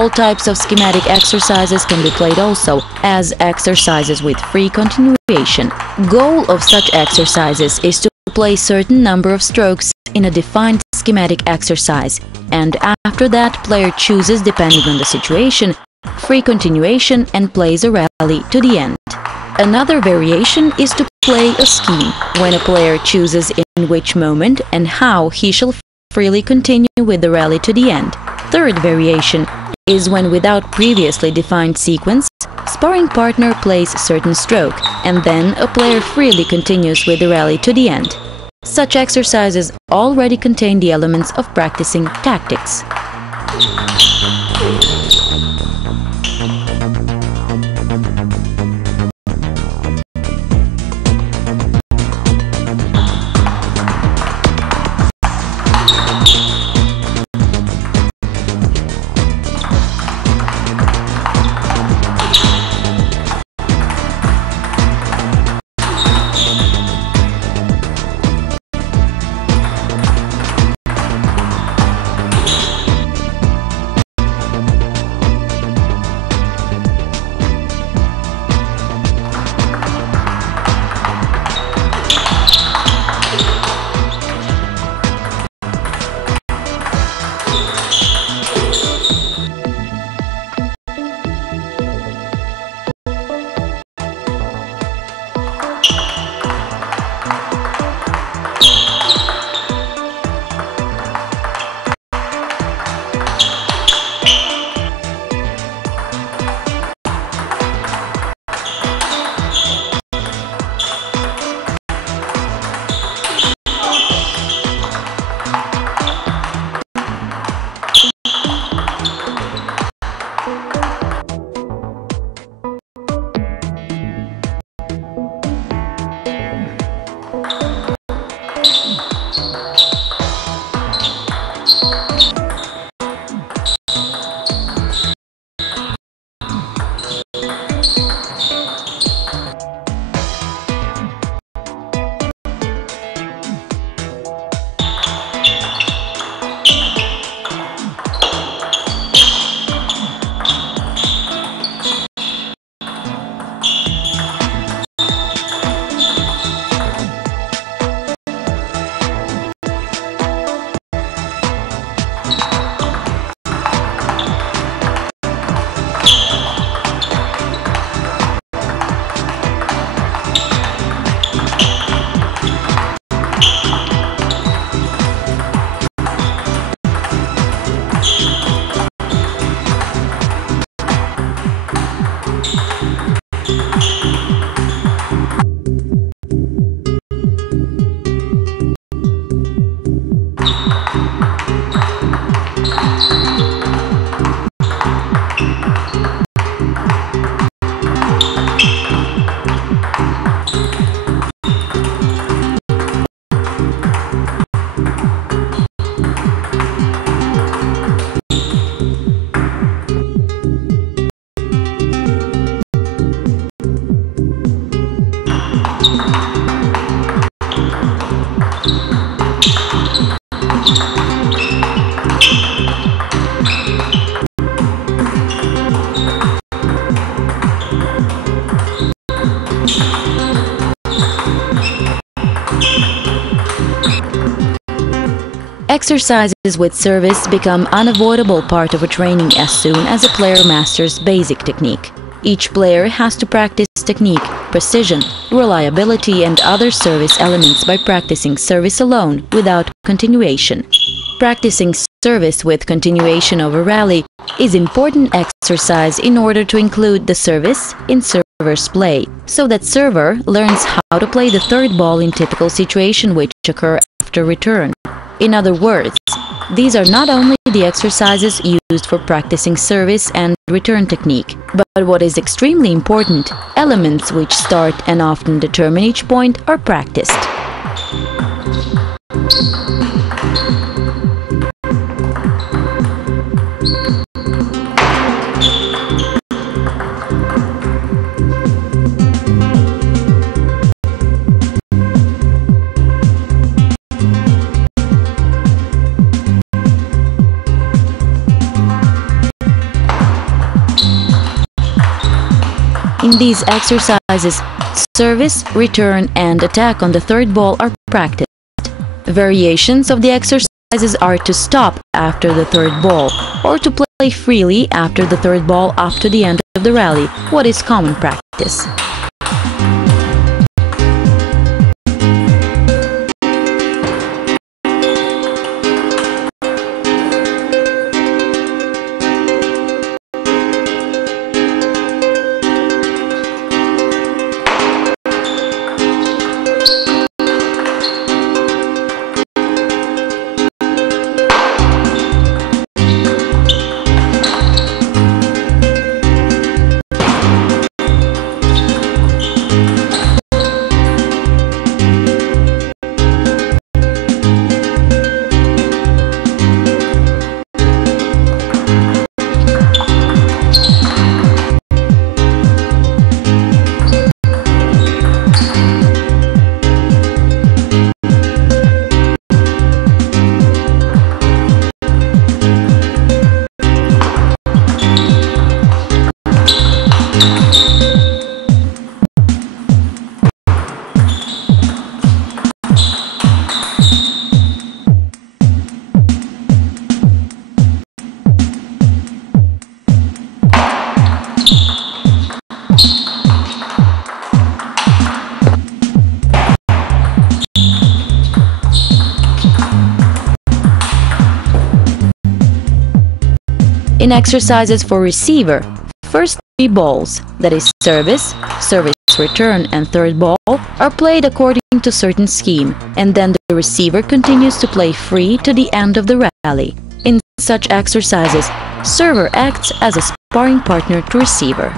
All types of schematic exercises can be played also as exercises with free continuation. Goal of such exercises is to play certain number of strokes in a defined schematic exercise, and after that player chooses, depending on the situation, free continuation and plays a rally to the end. Another variation is to play a scheme, when a player chooses in which moment and how he shall freely continue with the rally to the end. Third variation is when, without previously defined sequence, sparring partner plays certain stroke, and then a player freely continues with the rally to the end. Such exercises already contain the elements of practicing tactics. Exercises with service become unavoidable part of a training as soon as a player masters basic technique. Each player has to practice technique, precision, reliability and other service elements by practicing service alone without continuation. Practicing service with continuation over rally is important exercise in order to include the service in server's play, so that server learns how to play the third ball in typical situation which occur after return. In other words, these are not only the exercises used for practicing service and return technique, but what is extremely important, elements which start and often determine each point are practiced. In these exercises, service, return, and attack on the third ball are practiced. Variations of the exercises are to stop after the third ball, or to play freely after the third ball up to the end of the rally, what is common practice. In exercises for receiver, first three balls, that is service, service return, and third ball, are played according to certain scheme, and then the receiver continues to play free to the end of the rally. In such exercises, server acts as a sparring partner to receiver.